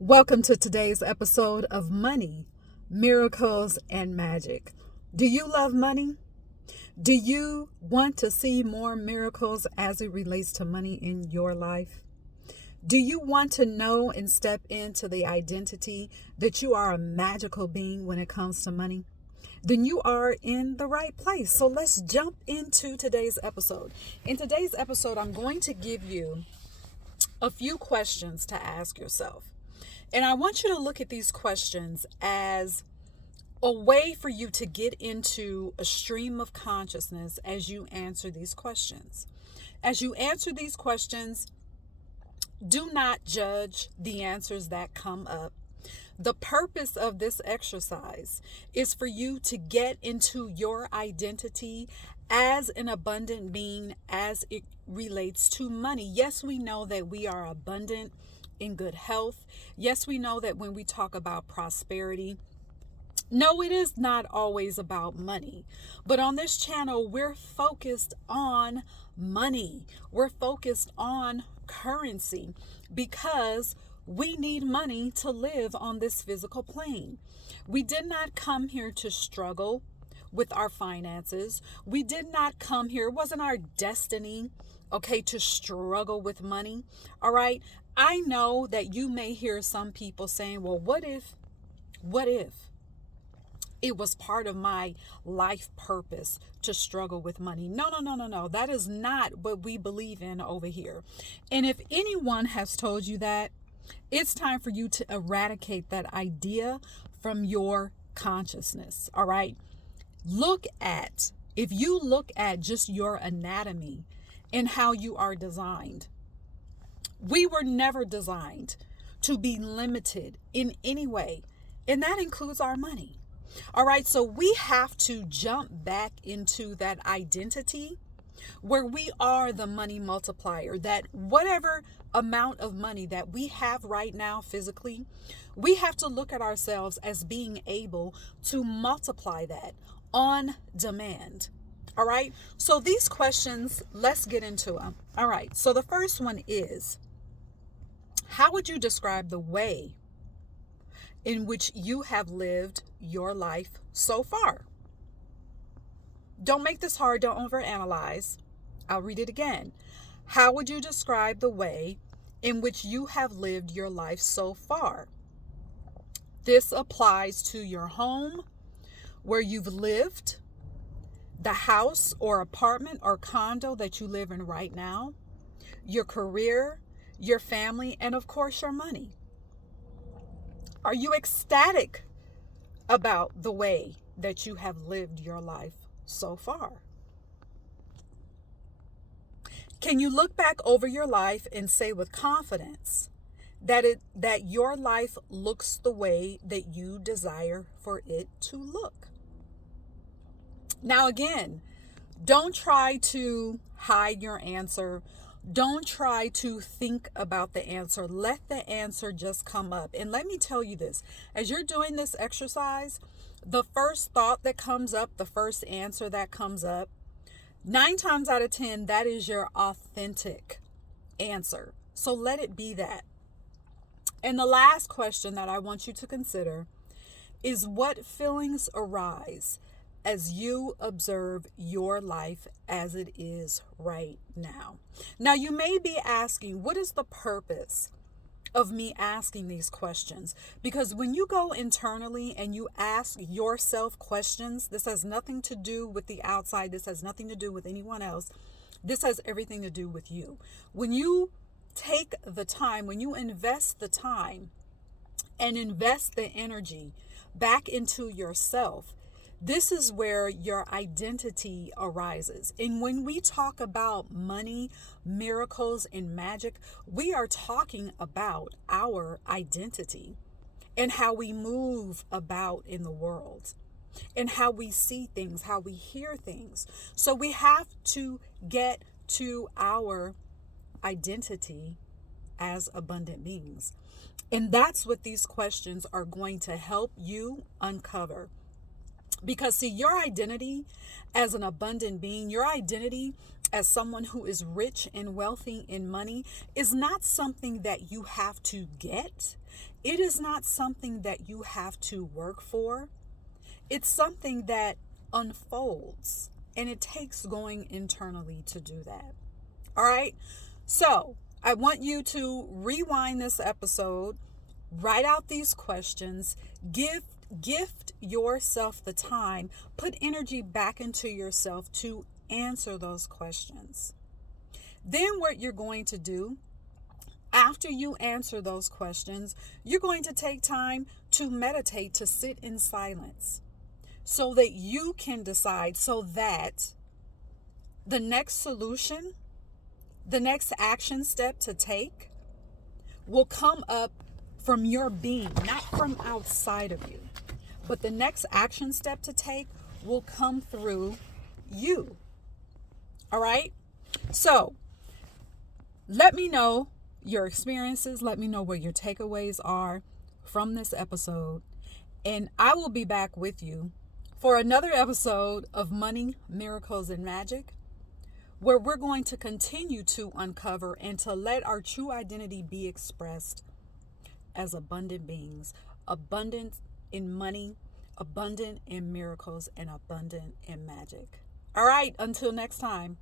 Welcome to today's episode of Money, Miracles, and Magic. Do you love money? Do you want to see more miracles as it relates to money in your life? Do you want to know and step into the identity that you are a magical being when it comes to money? Then you are in the right place. So let's jump into today's episode. In today's episode, I'm going to give you a few questions to ask yourself. And I want you to look at these questions as a way for you to get into a stream of consciousness as you answer these questions. As you answer these questions, do not judge the answers that come up. The purpose of this exercise is for you to get into your identity as an abundant being as it relates to money. Yes, we know that we are abundant in good health. Yes, we know that when we talk about prosperity, no, it is not always about money. But on this channel, we're focused on money. We're focused on currency because we need money to live on this physical plane. We did not come here to struggle with our finances. We did not come here. It wasn't our destiny, to struggle with money. All right. I know that you may hear some people saying, well, what if it was part of my life purpose to struggle with money? No. That is not what we believe in over here. And if anyone has told you that, it's time for you to eradicate that idea from your consciousness. All right. If you look at just your anatomy and how you are designed, we were never designed to be limited in any way, and that includes our money. All right, so we have to jump back into that identity where we are the money multiplier, that whatever amount of money that we have right now physically, we have to look at ourselves as being able to multiply that on demand. All right, so these questions, let's get into them. All right, so the first one is, how would you describe the way in which you have lived your life so far? Don't make this hard. Don't overanalyze. I'll read it again. How would you describe the way in which you have lived your life so far? This applies to your home, where you've lived, the house or apartment or condo that you live in right now, your career, your family, and of course your money. Are you ecstatic about the way that you have lived your life so far? Can you look back over your life and say with confidence that your life looks the way that you desire for it to look? Now again, don't try to hide your answer. Don't try to think about the answer. Let the answer just come up. And let me tell you this, as you're doing this exercise, the first thought that comes up, the first answer that comes up, 9 times out of 10, that is your authentic answer. So let it be that. And the last question that I want you to consider is, what feelings arise as you observe your life as it is right now? Now, you may be asking, what is the purpose of me asking these questions? Because when you go internally and you ask yourself questions, this has nothing to do with the outside. This has nothing to do with anyone else. This has everything to do with you. When you take the time, when you invest the time and invest the energy back into yourself, this is where your identity arises. And when we talk about money, miracles, and magic, we are talking about our identity and how we move about in the world and how we see things, how we hear things. So we have to get to our identity as abundant beings. And that's what these questions are going to help you uncover. Because see, your identity as an abundant being, your identity as someone who is rich and wealthy in money is not something that you have to get. It is not something that you have to work for. It's something that unfolds, and it takes going internally to do that. All right. So I want you to rewind this episode, write out these questions, gift yourself the time, put energy back into yourself to answer those questions. Then what you're going to do after you answer those questions, you're going to take time to meditate, to sit in silence so that you can decide, so that the next solution, the next action step to take will come up from your being, not from outside of you. But the next action step to take will come through you. All right? So let me know your experiences. Let me know what your takeaways are from this episode. And I will be back with you for another episode of Money, Miracles, and Magic, where we're going to continue to uncover and to let our true identity be expressed as abundant beings, abundant in money, abundant in miracles, and abundant in magic. All right, until next time.